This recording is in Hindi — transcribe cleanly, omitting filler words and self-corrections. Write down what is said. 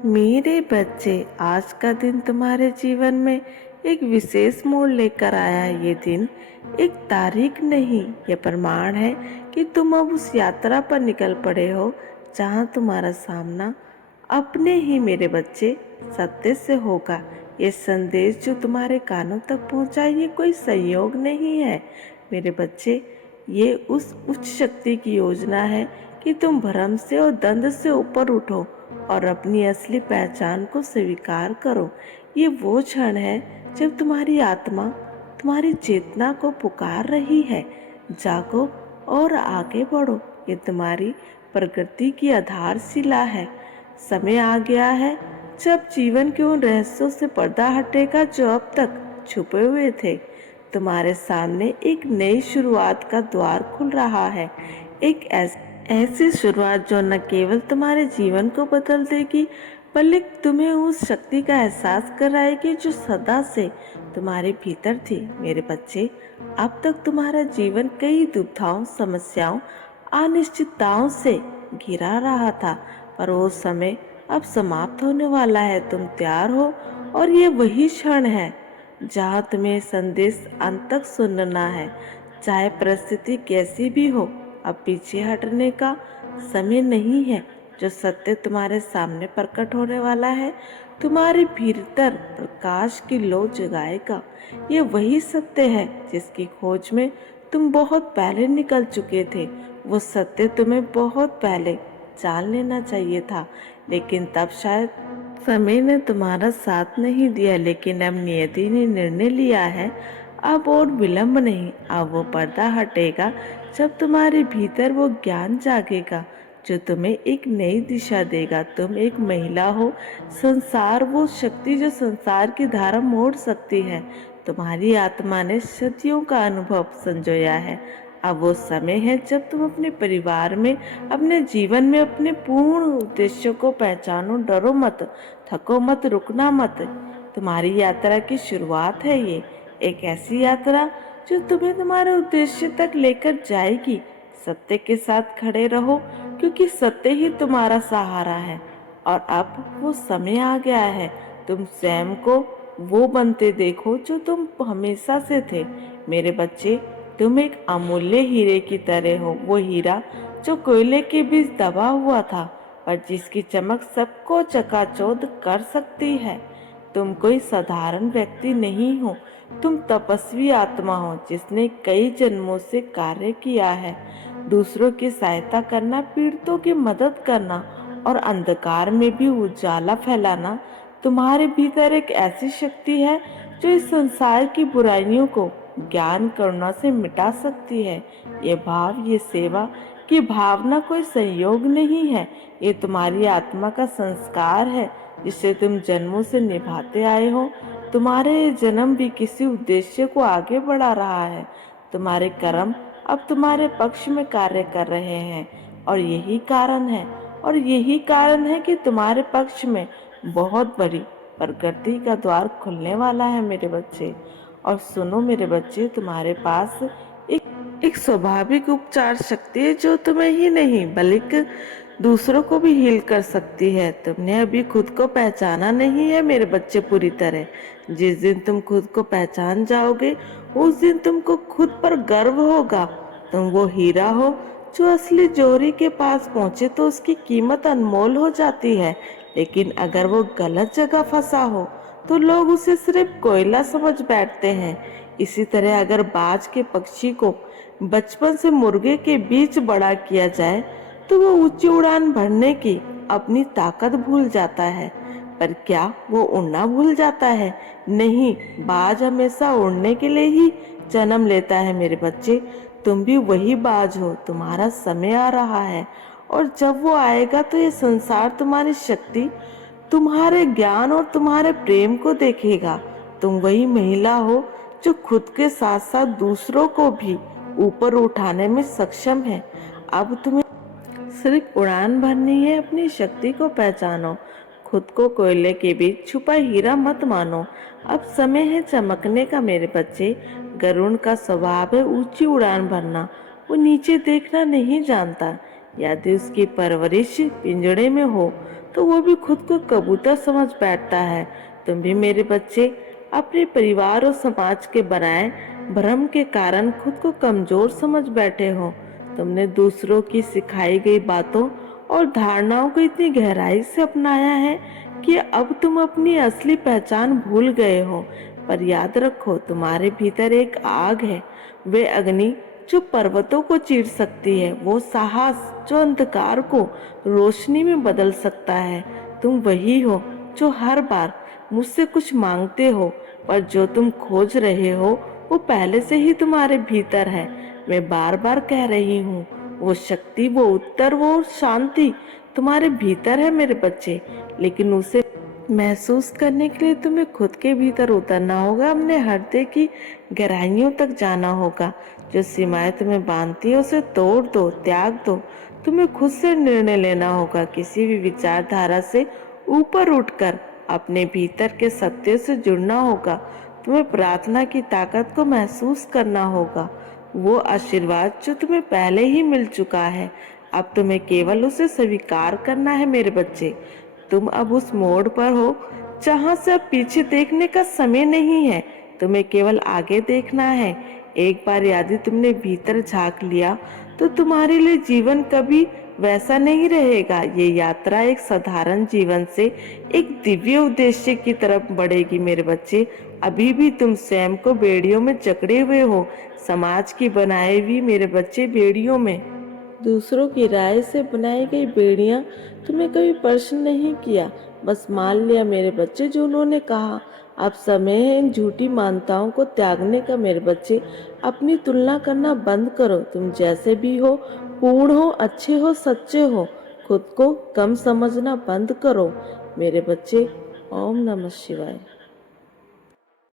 मेरे बच्चे, आज का दिन तुम्हारे जीवन में एक विशेष मोड़ लेकर आया है। ये दिन एक तारीख नहीं, यह प्रमाण है कि तुम अब उस यात्रा पर निकल पड़े हो जहाँ तुम्हारा सामना अपने ही, मेरे बच्चे, सत्य से होगा। ये संदेश जो तुम्हारे कानों तक पहुँचा, ये कोई संयोग नहीं है मेरे बच्चे। ये उस उच्च शक्ति की योजना है कि तुम भ्रम से और द्वंद्व से ऊपर उठो और अपनी असली पहचान को स्वीकार करो। ये वो क्षण है जब तुम्हारी आत्मा तुम्हारी चेतना को पुकार रही है, जागो और आगे बढ़ो। ये तुम्हारी प्रगति की आधारशिला है। समय आ गया है जब जीवन के उन रहस्यों से पर्दा हटेगा जो अब तक छुपे हुए थे। तुम्हारे सामने एक नई शुरुआत का द्वार खुल रहा है, एक ऐसी शुरुआत जो न केवल तुम्हारे जीवन को बदल देगी, बल्कि तुम्हें उस शक्ति का एहसास कराएगी जो सदा से तुम्हारे भीतर थी। मेरे बच्चे, अब तक तुम्हारा जीवन कई दुविधाओं, समस्याओं, अनिश्चितताओं से घिरा रहा था, पर वो समय अब समाप्त होने वाला है। तुम तैयार हो और ये वही क्षण है जहाँ तुम्हें संदेश अंत तक सुनना है, चाहे परिस्थिति कैसी भी हो। अब पीछे हटने का समय नहीं है। जो सत्य तुम्हारे सामने प्रकट होने वाला है, तुम्हारे भीतर प्रकाश की लौ जगाएगा। ये वही सत्य है जिसकी खोज में तुम बहुत पहले निकल चुके थे। वो सत्य तुम्हें बहुत पहले जान लेना चाहिए था, लेकिन तब शायद समय ने तुम्हारा साथ नहीं दिया। लेकिन अब नियति ने निर्णय लिया है, अब और विलंब नहीं। अब वो पर्दा हटेगा जब तुम्हारे भीतर वो ज्ञान जागेगा जो तुम्हें एक नई दिशा देगा। तुम एक महिला हो, संसार वो शक्ति जो संसार की धारा मोड़ सकती है। तुम्हारी आत्मा ने सदियों का अनुभव संजोया है। अब वो समय है जब तुम अपने परिवार में, अपने जीवन में अपने पूर्ण उद्देश्य को पहचानो। डरो मत, थको मत, रुकना मत। तुम्हारी यात्रा की शुरुआत है ये, एक ऐसी यात्रा जो तुम्हें तुम्हारे उद्देश्य तक लेकर जाएगी। सत्य के साथ खड़े रहो, क्योंकि सत्य ही तुम्हारा सहारा है। और अब वो समय आ गया है, तुम स्वयं को वो बनते देखो जो तुम हमेशा से थे। मेरे बच्चे, तुम एक अमूल्य हीरे की तरह हो, वो हीरा जो कोयले के बीच दबा हुआ था, पर जिसकी चमक सबको चकाचौंध कर सकती है। तुम कोई साधारण व्यक्ति नहीं हो, तुम तपस्वी आत्मा हो जिसने कई जन्मों से कार्य किया है। दूसरों की सहायता करना, पीड़ितों की मदद करना और अंधकार में भी उजाला फैलाना। तुम्हारे भीतर एक ऐसी शक्ति है जो इस संसार की बुराइयों को ज्ञान करुणा से मिटा सकती है। ये भाव, ये सेवा की भावना कोई संयोग नहीं है, ये तुम्हारी आत्मा का संस्कार है जिसे तुम जन्मों से निभाते आए हो। तुम्हारे ये जन्म भी किसी उद्देश्य को आगे बढ़ा रहा है। तुम्हारे कर्म अब तुम्हारे पक्ष में कार्य कर रहे हैं, और यही कारण है कि तुम्हारे पक्ष में बहुत बड़ी प्रगति का द्वार खुलने वाला है मेरे बच्चे। और सुनो मेरे बच्चे, तुम्हारे पास एक स्वाभाविक उपचार शक्ति है जो तुम्हें ही नहीं बल्कि दूसरों को भी हील कर सकती है। तुमने अभी खुद को पहचाना नहीं है मेरे बच्चे पूरी तरह। जिस दिन तुम खुद को पहचान जाओगे, उस दिन तुमको खुद पर गर्व होगा। तुम वो हीरा हो जो असली जोहरी के पास पहुंचे तो उसकी कीमत अनमोल हो जाती है, लेकिन अगर वो गलत जगह फंसा हो तो लोग उसे सिर्फ कोयला समझ बैठते हैं। इसी तरह अगर बाज के पक्षी को बचपन से मुर्गे के बीच बड़ा किया जाए तो वो ऊंची उड़ान भरने की अपनी ताकत भूल जाता है, पर क्या वो उड़ना भूल जाता है? नहीं, बाज हमेशा उड़ने के लिए ही जन्म लेता है मेरे बच्चे। तुम भी वही बाज हो। तुम्हारा समय आ रहा है, और जब वो आएगा तो ये संसार तुम्हारी शक्ति, तुम्हारे ज्ञान और तुम्हारे प्रेम को देखेगा। तुम वही महिला हो जो खुद के साथ साथ दूसरों को भी ऊपर उठाने में सक्षम है। अब तुम्हें सिर्फ उड़ान भरनी है। अपनी शक्ति को पहचानो, खुद को कोयले के बीच छुपा हीरा मत मानो। अब समय है चमकने का मेरे बच्चे। गरुड़ का स्वभाव है ऊंची उड़ान भरना, वो नीचे देखना नहीं जानता। यदि उसकी परवरिश पिंजड़े में हो तो वो भी खुद को कबूतर समझ बैठता है। तुम भी मेरे बच्चे अपने परिवार और समाज के बनाए भ्रम के कारण खुद को कमजोर समझ बैठे हो। तुमने दूसरों की सिखाई गई बातों और धारणाओं को इतनी गहराई से अपनाया है कि अब तुम अपनी असली पहचान भूल गए हो। पर याद रखो, तुम्हारे भीतर एक आग है, वे अग्नि जो पर्वतों को चीर सकती है, वो साहस जो अंधकार को रोशनी में बदल सकता है। तुम वही हो जो हर बार मुझसे कुछ मांगते हो, पर जो तुम खोज रहे हो वो पहले से ही तुम्हारे भीतर है। मैं बार बार कह रही हूँ, वो शक्ति, वो उत्तर, वो शांति तुम्हारे भीतर है मेरे बच्चे। लेकिन उसे महसूस करने के लिए तुम्हें खुद के भीतर उतरना होगा, अपने हृदय की गहराइयों तक जाना होगा। जो सीमाएं तुम्हें बांधती है उसे तोड़ दो, त्याग दो। तुम्हें खुद से निर्णय लेना होगा, किसी भी विचारधारा से ऊपर उठकर अपने भीतर के सत्य से जुड़ना होगा। तुम्हें प्रार्थना की ताकत को महसूस करना होगा, वो आशीर्वाद जो तुम्हें पहले ही मिल चुका है। अब तुम्हें केवल उसे स्वीकार करना है मेरे बच्चे। तुम अब उस मोड़ पर हो जहां से अब पीछे देखने का समय नहीं है, तुम्हें केवल आगे देखना है। एक बार यदि तुमने भीतर झांक लिया तो तुम्हारे लिए जीवन कभी वैसा नहीं रहेगा। ये यात्रा एक साधारण जीवन से एक दिव्य उद्देश्य की तरफ बढ़ेगी मेरे बच्चे। अभी भी तुम स्वयं को बेड़ियों में जकड़े हुए हो, समाज की बनाई हुई मेरे बच्चे बेड़ियों में। दूसरों की राय से बनाई गई बेड़ियां तुम्हें कभी प्रश्न नहीं किया, बस मान लिया मेरे बच्चे जो उन्होंने कहा। अब समय है इन झूठी मान्यताओं को त्यागने का मेरे बच्चे। अपनी तुलना करना बंद करो। तुम जैसे भी हो, पूर्ण हो, अच्छे हो, सच्चे हो। खुद को कम समझना बंद करो मेरे बच्चे। ओम नमः शिवाय।